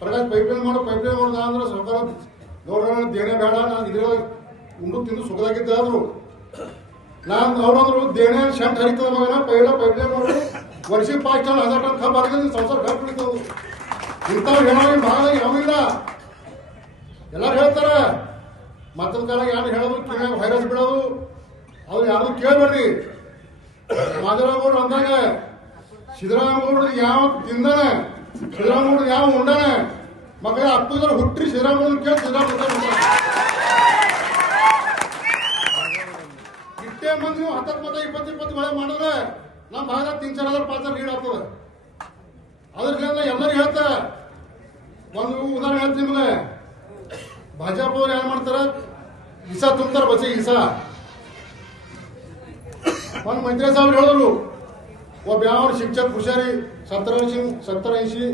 Prakash pipeline ಮಾಡೋದು ಅಂದ್ರೆ ಸರ್ಕಾರ ಗೌರವ ದೇಣೆ ಬೇಡ. ನಾನು ಇದ್ರ ಉಂಡು ತಿಂದು ಸುಖದಾಗಿದ್ದೆ ಆದ್ರು ನಾನು ಅವ್ರಂದ್ರು ದೇಣೆ ಶಂಟ್ ಹರಿತದ ಮಗನ ಪೈಲ ಪೈಪ್ಲೈನ್ ಮಾಡೋದು ವರ್ಷ 5 ಟನ್ 1000 ಟನ್ ಕಬ್ಬು ಆಗಿದ್ರೆ ಸಂಸಾರ ಕಬ್ಬು ಬಿಡ್ತವು. ಇಂಥವ್ರು ಹೇಳೋ ಭಾಗ ಯಾವಿಲ್ಲ. ಎಲ್ಲಾರು ಹೇಳ್ತಾರೆ ಮತ್ತದ ಕಾಲ ಯಾರು ಹೇಳೋದು ಕಿವಿಯಾಗ ವೈರಸ್ ಬಿಡೋದು ಅವ್ರು ಯಾರು ಕೇಳಬೇಡ್ರಿ. ಮಾದೇವಗೌಡ್ರು ಅಂದಾಗ ಸಿದ್ದರಾಮಗೌಡ್ರು ಯಾವ ತಿಂದಾನೆ, ಸಿದ್ದರಾಮಗೌಡ್ರು ಯಾವ ಉಂಡಾನೆ, ಮಕ್ಕಳ 10 ಜನ ಹುಟ್ಟಿ ಸಿದ್ದರಾಮಗೌಡ್ರು ಕೇಳಿ ಸಿದ್ದರಾಮಗೌಡ್ರು ಇಷ್ಟೇ ಮಂದಿ 10 20 ಮಳೆ ಮಾಡಿದ್ರೆ ನಮ್ಮ ಭಾಗ 3-4 5 ಲೀಡ್ ಆಗ್ತದೆ. ಅದ್ರಿಂದ ಎಲ್ಲರೂ ಹೇಳ್ತಾರೆ. ಒಂದು ಉದಾಹರಣೆ ಹೇಳ್ತೀನಿ ನಿಮಗೆ. ಭಾಜಪ ಅವ್ರು ಏನ್ ಮಾಡ್ತಾರ, ಇಸಾ ತುಂಬ್ತಾರ, ಬಸ್ಸಿಗೆ ಇಸಾ. ಮಂತ್ರಿ ಸಾಹೇಬ್ರು ಹೇಳಿದ್ರು ಒಬ್ಬ ಯಾವ ಶಿಕ್ಷಕ ಹುಷಾರಿ 70-80